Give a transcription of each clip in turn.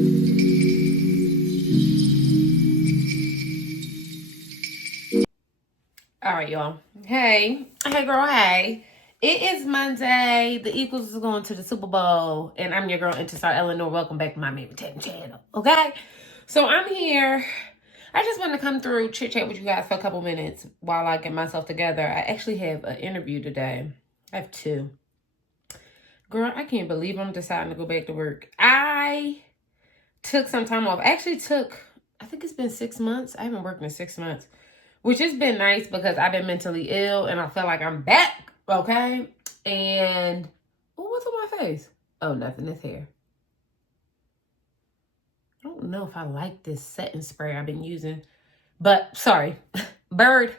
All right, y'all. Hey girl, hey. It is Monday. The Eagles is going to the Super Bowl, and I'm your girl, Intisar Eleanor. Welcome back to my Maybe Tech channel, okay? So I'm here. I just wanted to come through, chit-chat with you guys for a couple minutes while I get myself together. I actually have an interview today. I have two. Girl, I can't believe I'm deciding to go back to work. I took some time off. I think it's been 6 months. I haven't worked in 6 months. Which has been nice because I've been mentally ill and I feel like I'm back, okay? And, oh, what's on my face? Oh, nothing, it's hair. I don't know if I like this setting spray I've been using, but sorry, Bird.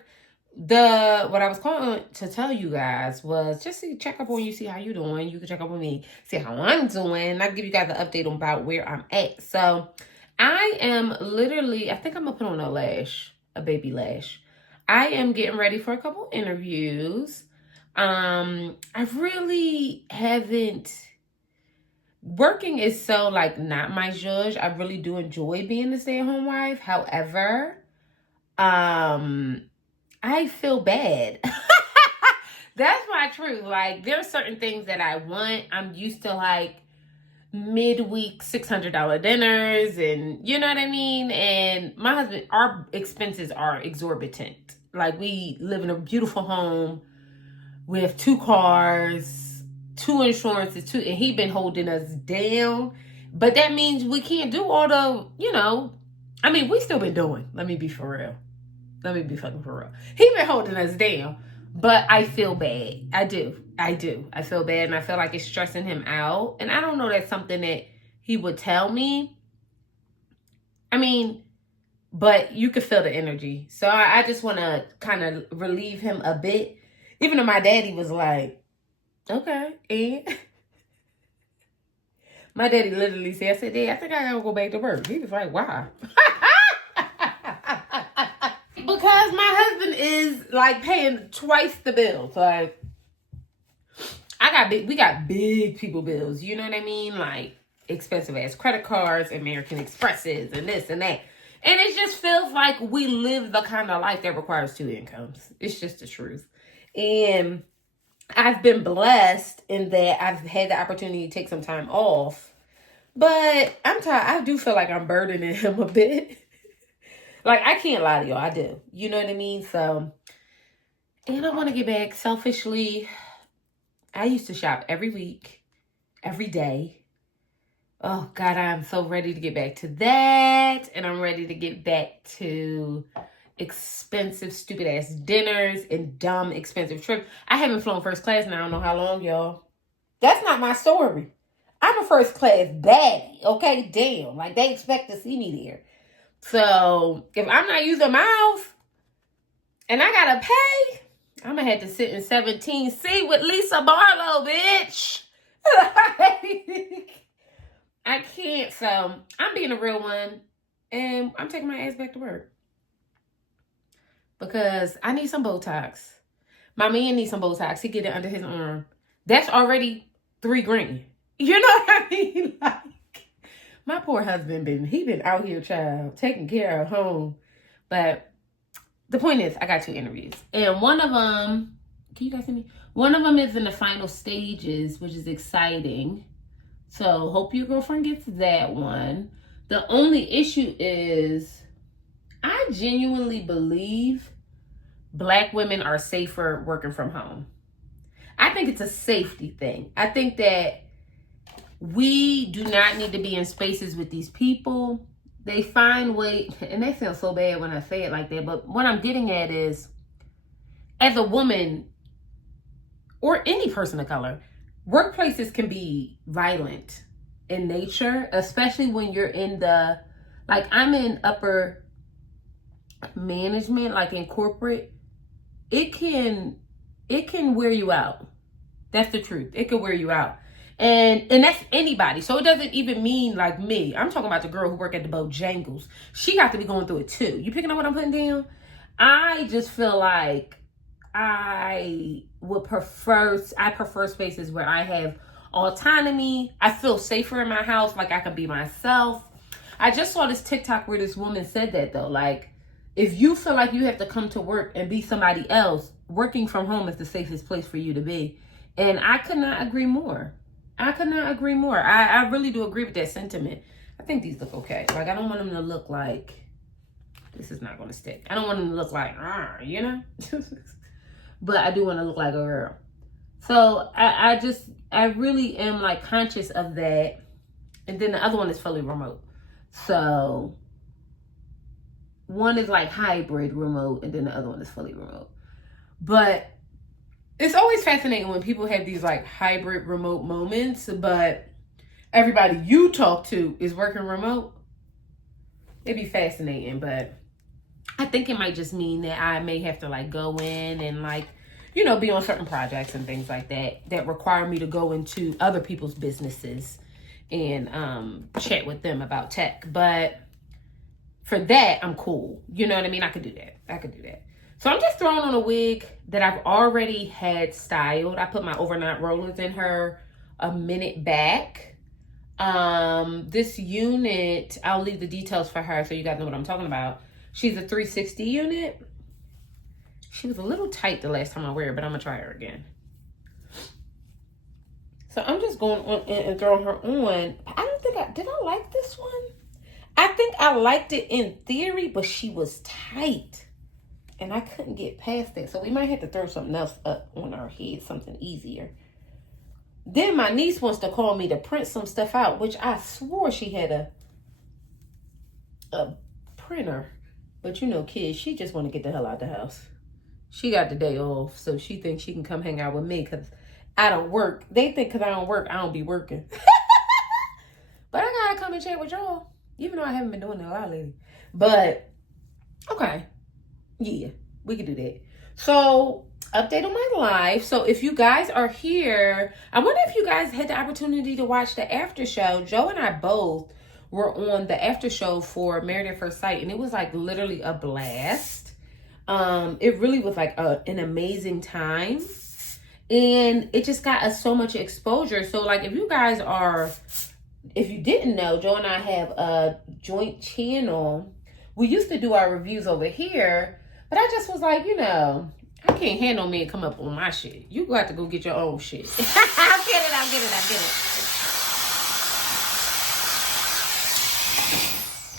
What I was calling to tell you guys was just to check up on you, see how you doing. You can check up on me, see how I'm doing. And I'll give you guys an update about where I'm at. So I am literally, I think I'm gonna put on a baby lash. I am getting ready for a couple interviews. I really haven't, working is so like not my zhuzh. I really do enjoy being a stay-at-home wife. However, I feel bad. That's my truth. Like, there are certain things that I want. I'm used to like midweek $600 dinners, and you know what I mean? And my husband, our expenses are exorbitant. Like, we live in a beautiful home. We have 2 cars, 2 insurances, and he been holding us down. But that means we can't do all the, we still been doing. Let me be for real. Let me be fucking for real. He been holding us down, but I feel bad. I do. I feel bad, and I feel like it's stressing him out. And I don't know that's something that he would tell me. But you could feel the energy. So I just want to kind of relieve him a bit. Even though my daddy was like, okay. And my daddy literally said, I said, Dad, I think I got to go back to work. He was like, why? Because my husband is like paying twice the bills. Like, we got big people bills. You know what I mean? Like, expensive ass credit cards, American Expresses, and this and that. And it just feels like we live the kind of life that requires 2 incomes. It's just the truth. And I've been blessed in that I've had the opportunity to take some time off. But I'm tired. I do feel like I'm burdening him a bit. Like, I can't lie to y'all. I do. You know what I mean? So, and I want to get back. Selfishly, I used to shop every week, every day. Oh, God, I'm so ready to get back to that. And I'm ready to get back to expensive, stupid-ass dinners and dumb, expensive trips. I haven't flown first class now. I don't know how long, y'all. That's not my story. I'm a first class baddie, okay? Damn. Like, they expect to see me there. So, if I'm not using miles and I gotta pay, I'm gonna have to sit in 17C with Lisa Barlow, bitch. I can't. So, I'm being a real one, and I'm taking my ass back to work. Because I need some Botox. My man needs some Botox. He get it under his arm. That's already $3,000. You know what I mean? Like, my poor husband been out here, child, taking care of home. But the point is, I got 2 interviews. And one of them, can you guys see me? One of them is in the final stages, which is exciting. So hope your girlfriend gets that one. The only issue is, I genuinely believe Black women are safer working from home. I think it's a safety thing. I think that we do not need to be in spaces with these people. They find ways, and that sounds so bad when I say it like that, but what I'm getting at is, as a woman or any person of color, workplaces can be violent in nature, especially when you're in I'm in upper management, like in corporate. It can wear you out. That's the truth. It can wear you out. And that's anybody. So it doesn't even mean like me. I'm talking about the girl who worked at the Bojangles. She got to be going through it too. You picking up what I'm putting down? I just feel like I prefer spaces where I have autonomy. I feel safer in my house. Like, I can be myself. I just saw this TikTok where this woman said that though. Like, if you feel like you have to come to work and be somebody else, working from home is the safest place for you to be. And I could not agree more. I could not agree more. I really do agree with that sentiment. I think these look okay. Like, I don't want them to look like, this is not going to stick. I don't want them to look like, you know? But I do want to look like a girl. So I really am like conscious of that. And then the other one is fully remote. So one is like hybrid remote, and then the other one is fully remote. But it's always fascinating when people have these like hybrid remote moments, but everybody you talk to is working remote. It'd be fascinating, but I think it might just mean that I may have to like go in and like, you know, be on certain projects and things like that that require me to go into other people's businesses and chat with them about tech. But for that, I'm cool. You know what I mean? I could do that. So I'm just throwing on a wig that I've already had styled. I put my overnight rollers in her a minute back. This unit, I'll leave the details for her so you guys know what I'm talking about. She's a 360 unit. She was a little tight the last time I wear her, but I'm gonna try her again. So I'm just going on and throwing her on. I don't think did I like this one? I think I liked it in theory, but she was tight. And I couldn't get past that. So we might have to throw something else up on our head, something easier. Then my niece wants to call me to print some stuff out, which I swore she had a printer. But you know, kids, she just want to get the hell out the house. She got the day off, so she thinks she can come hang out with me because I don't work. They think because I don't work, I don't be working. But I gotta come and chat with y'all, even though I haven't been doing it a lot lately. But, okay. Yeah, we could do that. So, update on my life. So, if you guys are here, I wonder if you guys had the opportunity to watch the after show. Joe and I both were on the after show for Married at First Sight, and it was like literally a blast. It really was like an amazing time, and it just got us so much exposure. So, like, if you guys are, if you didn't know, Joe and I have a joint channel. We used to do our reviews over here. But I just was like, you know, I can't handle me and come up on my shit. You got to go get your own shit. I get it.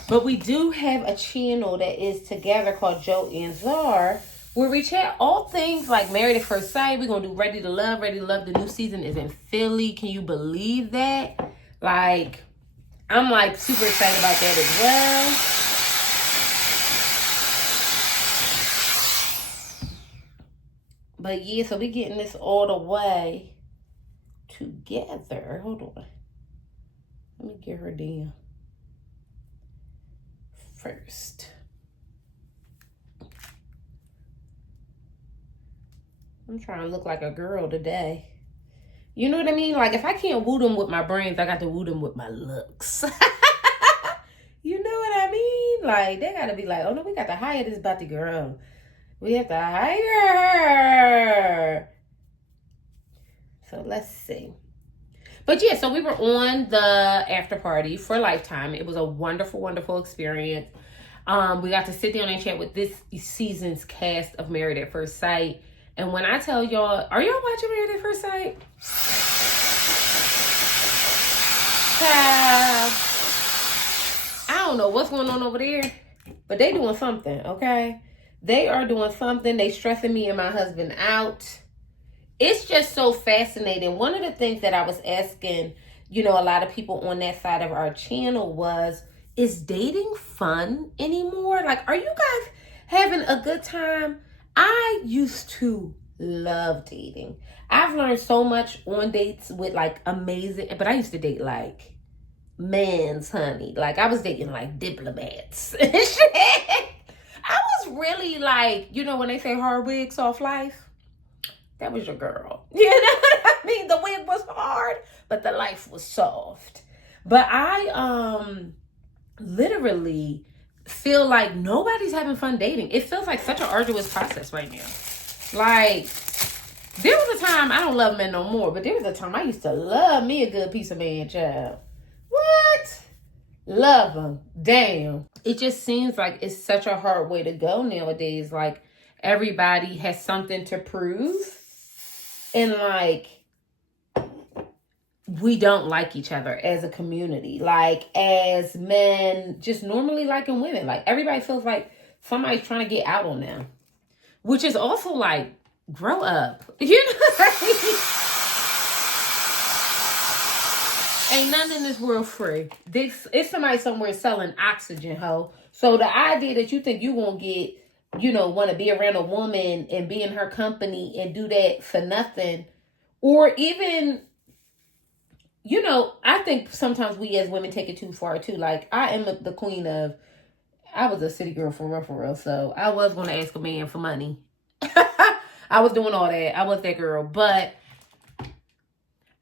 But we do have a channel that is together called Joe and Zar, where we chat all things like Married at First Sight. We're going to do Ready to Love. Ready to Love, the new season is in Philly. Can you believe that? Like, I'm like super excited about that as well. But yeah, so we getting this all the way together. Hold on. Let me get her down first. I'm trying to look like a girl today. You know what I mean? Like, if I can't woo them with my brains, I got to woo them with my looks. You know what I mean? Like, they got to be like, oh no, we got to hire this about the girl. We have to hire her. So let's see. But yeah, so we were on the after party for Lifetime. It was a wonderful, wonderful experience. We got to sit down and chat with this season's cast of Married at First Sight. And when I tell y'all, are y'all watching Married at First Sight? I don't know what's going on over there, but they doing something, okay? They are doing something. They stressing me and my husband out. It's just so fascinating. One of the things that I was asking, you know, a lot of people on that side of our channel was, is dating fun anymore? Like, are you guys having a good time? I used to love dating. I've learned so much on dates with like amazing, but I used to date like men's, honey. Like, I was dating like diplomats and shit. I was really like, you know, when they say hard wig, soft life, that was your girl. You know what I mean? The wig was hard, but the life was soft. But I literally feel like nobody's having fun dating. It feels like such an arduous process right now. Like, there was a time, I don't love men no more, but there was a time I used to love me a good piece of man, child. What? Love them. Damn. It just seems like it's such a hard way to go nowadays. Like, everybody has something to prove. And, like, we don't like each other as a community. Like, as men, just normally liking women. Like, everybody feels like somebody's trying to get out on them. Which is also, like, grow up. You know what I mean? Ain't nothing in this world free. It's somebody somewhere selling oxygen, ho. So the idea that you think you gonna get, want to be around a woman and be in her company and do that for nothing, or even, I think sometimes we as women take it too far too. Like, I am the queen of, I was a city girl for real, so I was gonna ask a man for money. I was doing all that. I was that girl, but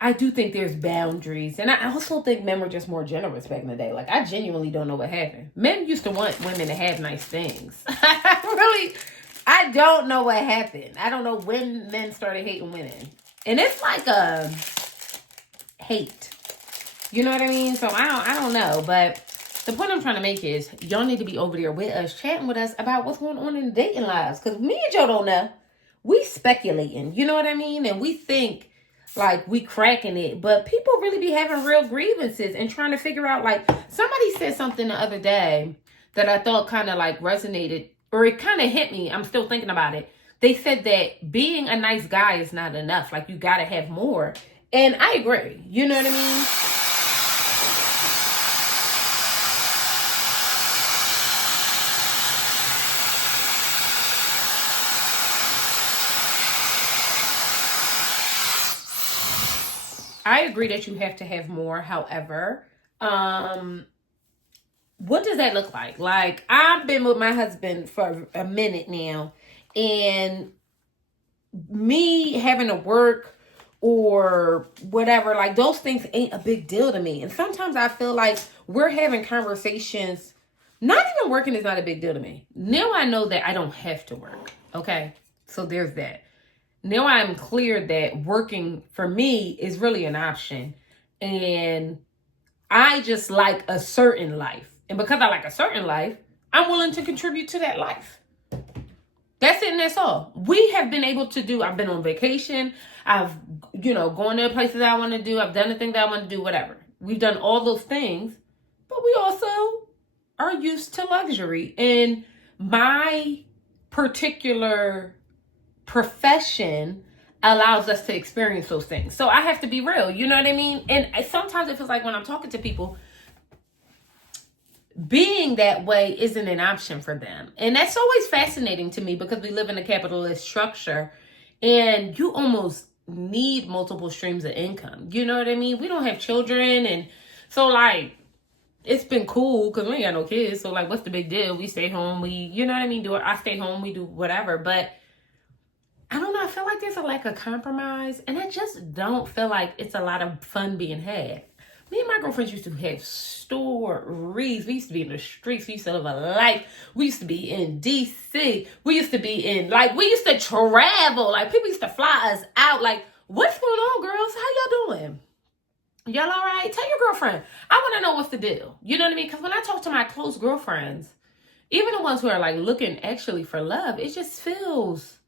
I do think there's boundaries. And I also think men were just more generous back in the day. Like, I genuinely don't know what happened. Men used to want women to have nice things. I don't know what happened. I don't know when men started hating women. And it's like a hate. You know what I mean? So I don't know. But the point I'm trying to make is, y'all need to be over there with us, chatting with us about what's going on in the dating lives. Because me and y'all don't know. We speculating. You know what I mean? And we think like we cracking it, but people really be having real grievances and trying to figure out. Like, somebody said something the other day that I thought kind of like resonated, or it kind of hit me. I'm still thinking about it. They said that being a nice guy is not enough. Like, you got to have more. And I agree. You know what I mean? I agree that you have to have more. However, what does that look like? Like, I've been with my husband for a minute now, and me having to work or whatever, like, those things ain't a big deal to me. And sometimes I feel like we're having conversations. Not even working is not a big deal to me. Now I know that I don't have to work. Okay. So there's that. Now I'm clear that working for me is really an option. And I just like a certain life. And because I like a certain life, I'm willing to contribute to that life. That's it, and that's all. We have been able to do, I've been on vacation. I've, gone to places I want to do. I've done the thing that I want to do, whatever. We've done all those things. But we also are used to luxury. And my particular profession allows us to experience those things. So I have to be real, you know what I mean? And sometimes it feels like when I'm talking to people, being that way isn't an option for them. And that's always fascinating to me, because we live in a capitalist structure and you almost need multiple streams of income. You know what I mean? We don't have children, and so, like, it's been cool because we ain't got no kids. So, like, what's the big deal? We stay home. You know what I mean? I stay home. We do whatever. But I don't know. I feel like there's a lack of compromise. And I just don't feel like it's a lot of fun being had. Me and my girlfriends used to have stories. We used to be in the streets. We used to live a life. We used to be in D.C. We used to be in, like, we used to travel. Like, people used to fly us out. Like, what's going on, girls? How y'all doing? Y'all all right? Tell your girlfriend. I want to know what's the deal. You know what I mean? Because when I talk to my close girlfriends, even the ones who are, like, looking actually for love, it just feels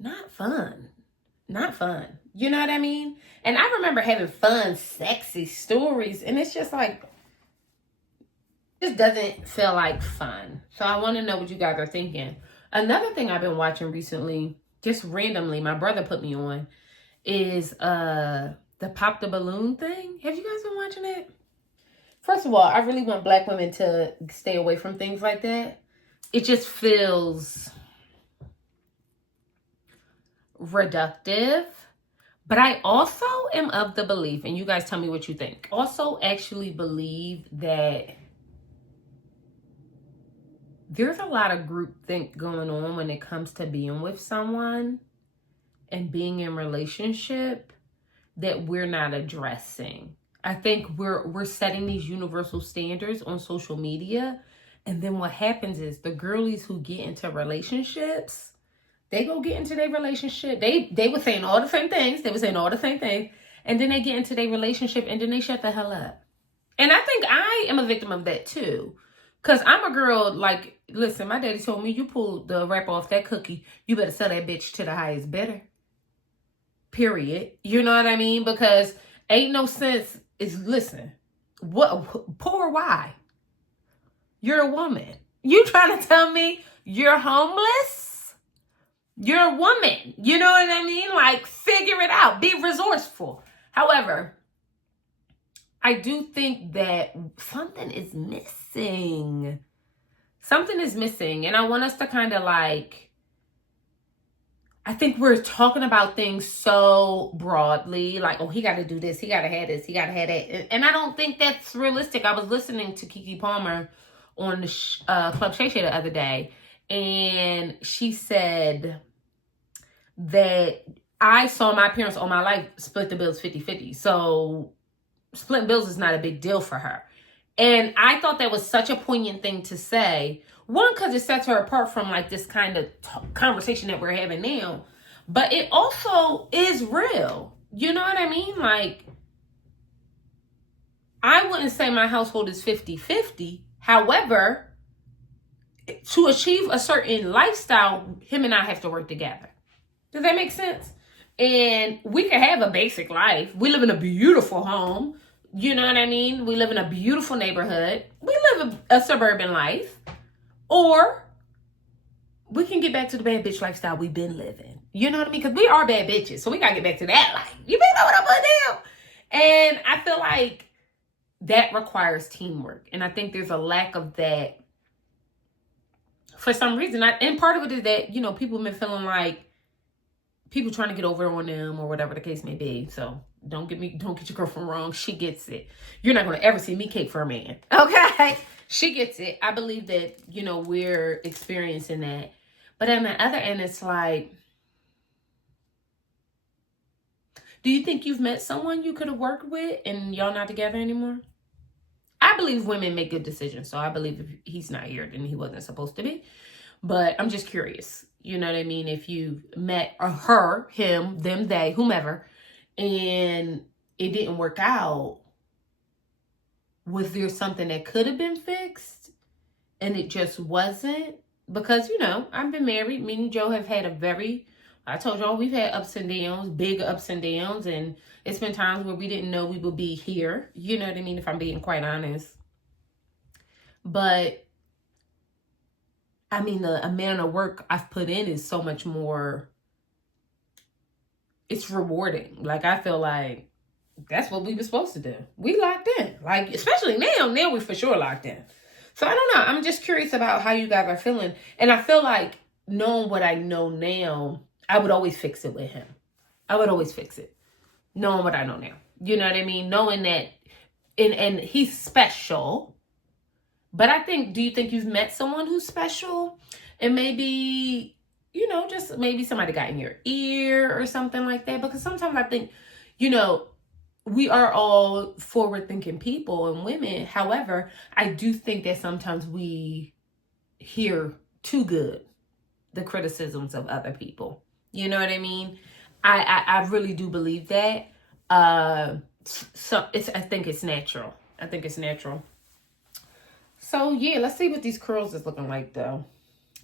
not fun. Not fun. You know what I mean? And I remember having fun, sexy stories. And it's just like, this doesn't feel like fun. So I want to know what you guys are thinking. Another thing I've been watching recently, just randomly, my brother put me on, is the Pop the Balloon thing. Have you guys been watching it? First of all, I really want Black women to stay away from things like that. It just feels reductive. But I also am of the belief, and you guys tell me what you think, also actually believe that there's a lot of groupthink going on when it comes to being with someone and being in relationship that we're not addressing. I think we're setting these universal standards on social media, and then what happens is the girlies who get into relationships, they go get into their relationship. They were saying all the same things. They were saying all the same things. And then they get into their relationship and then they shut the hell up. And I am a victim of that too. Because I'm a girl, like, listen, my daddy told me, you pull the wrap off that cookie, you better sell that bitch to the highest bidder. Period. You know what I mean? Because ain't no sense is, listen, what, poor why? You're a woman. You trying to tell me you're homeless? You're a woman. You know what I mean? Like, figure it out. Be resourceful. However, I do think that something is missing. Something is missing. And I want us to kind of like, I think we're talking about things so broadly. Like, oh, he got to do this. He got to have this. He got to have that. And I don't think that's realistic. I was listening to Keke Palmer on the Club Shay Shay the other day. And she said that I saw my parents all my life split the bills 50-50. So splitting bills is not a big deal for her. And I thought that was such a poignant thing to say. One, because it sets her apart from like this kind of conversation that we're having now. But it also is real. You know what I mean? Like, I wouldn't say my household is 50-50. However, to achieve a certain lifestyle, him and I have to work together. Does that make sense? And we can have a basic life. We live in a beautiful home. You know what I mean? We live in a beautiful neighborhood. We live a suburban life. Or we can get back to the bad bitch lifestyle we've been living. You know what I mean? Because we are bad bitches. So we got to get back to that life. You know what I'm putting down? And I feel like that requires teamwork. And I think there's a lack of that for some reason. And part of it is that, you know, people have been feeling like people trying to get over on them or whatever the case may be. So don't get your girlfriend wrong. She gets it. You're not going to ever see me cake for a man. Okay? She gets it. I believe that, you know, we're experiencing that. But on the other end, it's like, do you think you've met someone you could have worked with and y'all not together anymore? I believe women make good decisions. So I believe if he's not here, then he wasn't supposed to be. But I'm just curious. You know what I mean? If you met her, him, them, they, whomever, and it didn't work out, was there something that could have been fixed and it just wasn't? Because, you know, I've been married. Me and Joe have had I told y'all we've had ups and downs, big ups and downs. And it's been times where we didn't know we would be here. You know what I mean? If I'm being quite honest. But, I mean, the amount of work I've put in is so much more. It's rewarding. Like, I feel like that's what we were supposed to do. We locked in. Like, especially now. Now we for sure locked in. So, I don't know. I'm just curious about how you guys are feeling. And I feel like knowing what I know now, I would always fix it with him. I would always fix it. Knowing what I know now. You know what I mean? Knowing that, and he's special. But I think, do you think you've met someone who's special? And maybe, you know, just maybe somebody got in your ear or something like that. Because sometimes I think, you know, we are all forward-thinking people and women. However, I do think that sometimes we hear too good the criticisms of other people. You know what I mean? I really do believe that. I think it's natural. I think it's natural. So, yeah, let's see what these curls is looking like, though.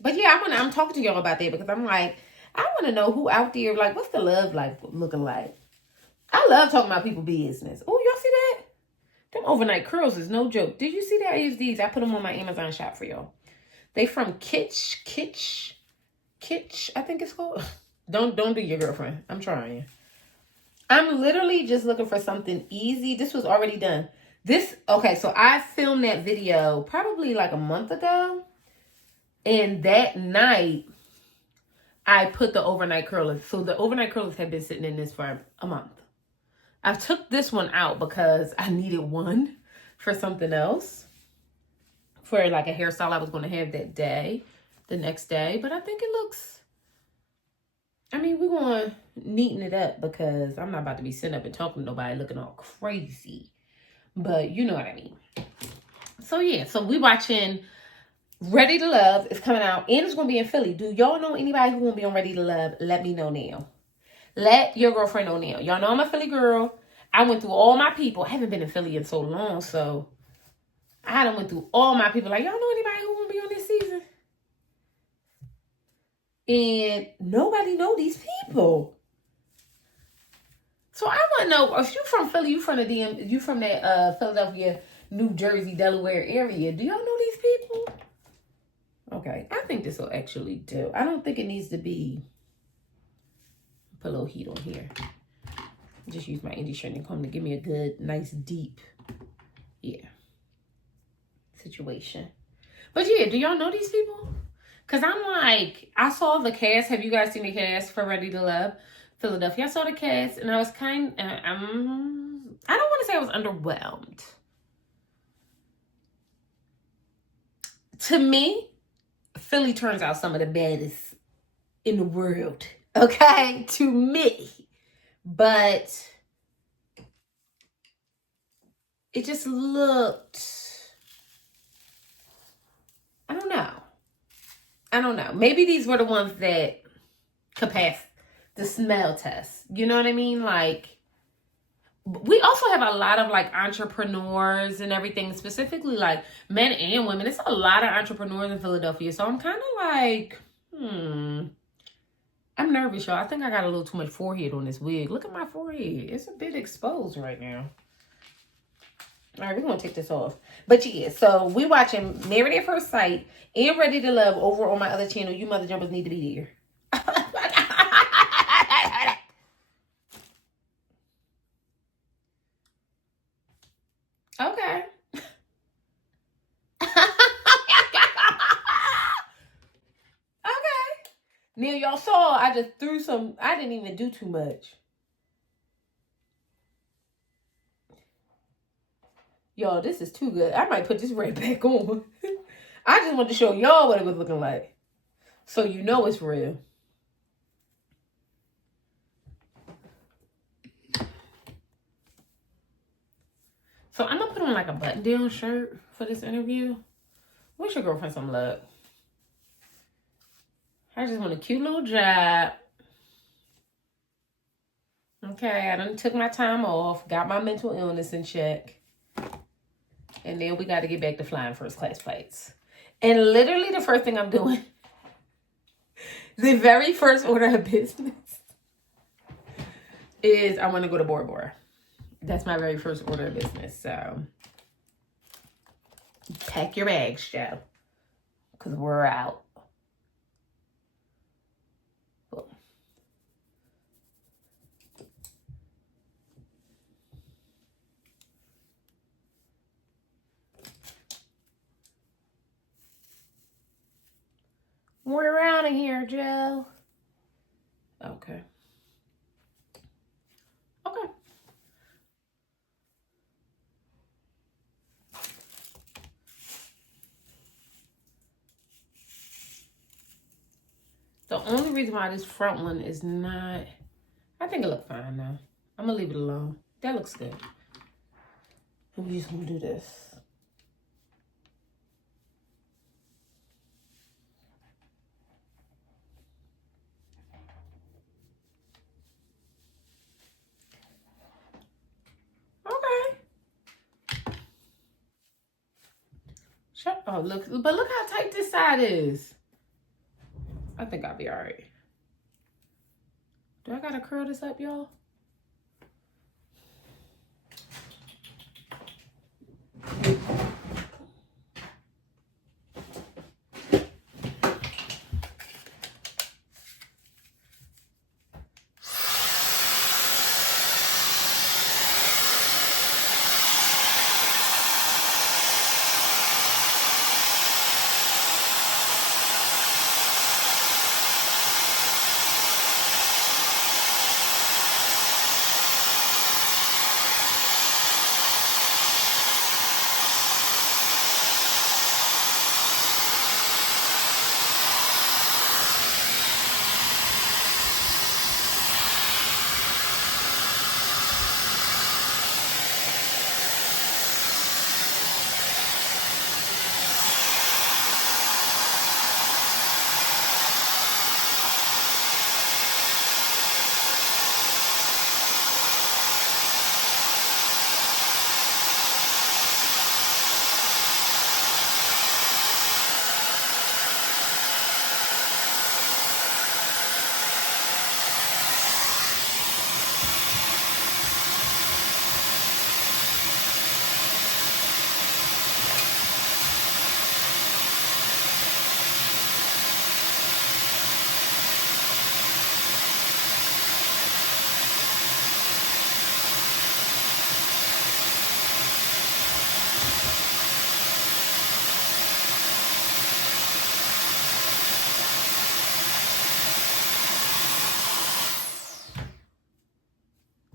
But, yeah, I'm talking to y'all about that because I'm like, I want to know who out there, like, what's the love life looking like? I love talking about people's business. Oh, y'all see that? Them overnight curls is no joke. Did you see that? I use these. I put them on my Amazon shop for y'all. They from Kitsch, I think it's called. Don't do your girlfriend. I'm trying. I'm literally just looking for something easy. This was already done. Okay, so I filmed that video probably like a month ago. And that night, I put the overnight curlers. So the overnight curlers have been sitting in this for a month. I took this one out because I needed one for something else. For like a hairstyle I was going to have that day, the next day. But I think it looks, I mean, we're going to neaten it up because I'm not about to be sitting up and talking to nobody looking all crazy. But you know what I mean. So yeah, so we watching Ready to Love. It's coming out and it's going to be in Philly. Do y'all know anybody who won't be on Ready to Love? Let me know now. Let your girlfriend know now. Y'all know I'm a Philly girl. I went through all my people. I haven't been in Philly in so long, so I done went through all my people. Like, y'all know anybody who want to be on this season? And nobody know these people. So I want to know, if you from Philly, you from the you from that Philadelphia, New Jersey, Delaware area. Do y'all know these people? Okay, I think this will actually do. I don't think it needs to be. Put a little heat on here. Just use my indie straightening comb to give me a good, nice, deep, situation. But yeah, do y'all know these people? Because I'm like, I saw the cast. Have you guys seen the cast for Ready to Love Philadelphia? I saw the cast and I was kind of, I don't want to say I was underwhelmed. To me, Philly turns out some of the baddest in the world. Okay? To me. But it just looked, I don't know. Maybe these were the ones that could pass the smell test. You know what I mean? Like, we also have a lot of like entrepreneurs and everything, specifically like men and women. It's a lot of entrepreneurs in Philadelphia. So I'm kind of like, I'm nervous, y'all. I think I got a little too much forehead on this wig. Look at my forehead. It's a bit exposed right now. All right, we're going to take this off. But yeah, so we watching Married at First Sight and Ready to Love over on my other channel. You mother jumpers need to be there. Okay. Okay. Now, y'all saw I just threw some. I didn't even do too much. Y'all, this is too good. I might put this right back on. I just want to show y'all what it was looking like. So you know it's real. So I'm going to put on like a button-down shirt for this interview. Wish your girlfriend some luck. I just want a cute little job. Okay, I done took my time off. Got my mental illness in check. And then we got to get back to flying first class flights. And literally the first thing I'm doing, the very first order of business is I want to go to Bora Bora. That's my very first order of business. So pack your bags, Joe, because we're out. We're out of here, Joe. Okay. Okay. The only reason why this front one is not, I think it looks fine now. I'm going to leave it alone. That looks good. We just going to do this. Oh, look, but look how tight this side is. I think I'll be all right. Do I gotta curl this up, y'all?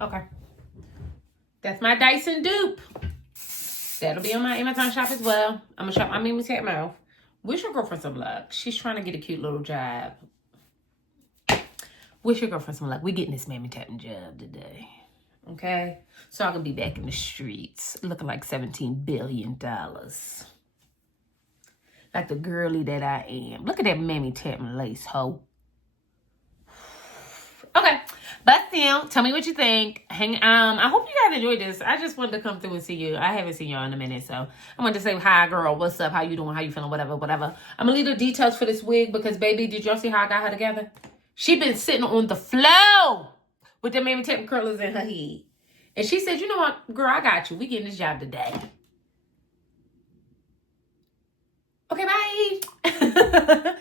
Okay. That's my Dyson dupe. That'll be on my Amazon shop as well. I'm going to shop my Mimi Tat Mouth. Wish your girlfriend some luck. She's trying to get a cute little job. Wish your girlfriend some luck. We're getting this Mammy Tapping job today. Okay? So I can be back in the streets looking like $17 billion. Like the girly that I am. Look at that Mammy Tapping lace, hoe. Okay. But still, tell me what you think. I hope you guys enjoyed this. I just wanted to come through and see you. I haven't seen y'all in a minute, so I wanted to say, hi, girl. What's up? How you doing? How you feeling? Whatever. I'm going to leave the details for this wig because, baby, did y'all see how I got her together? She been sitting on the floor with the Mammy Tapping curlers in her head. And she said, you know what, girl, I got you. We getting this job today. Okay, bye.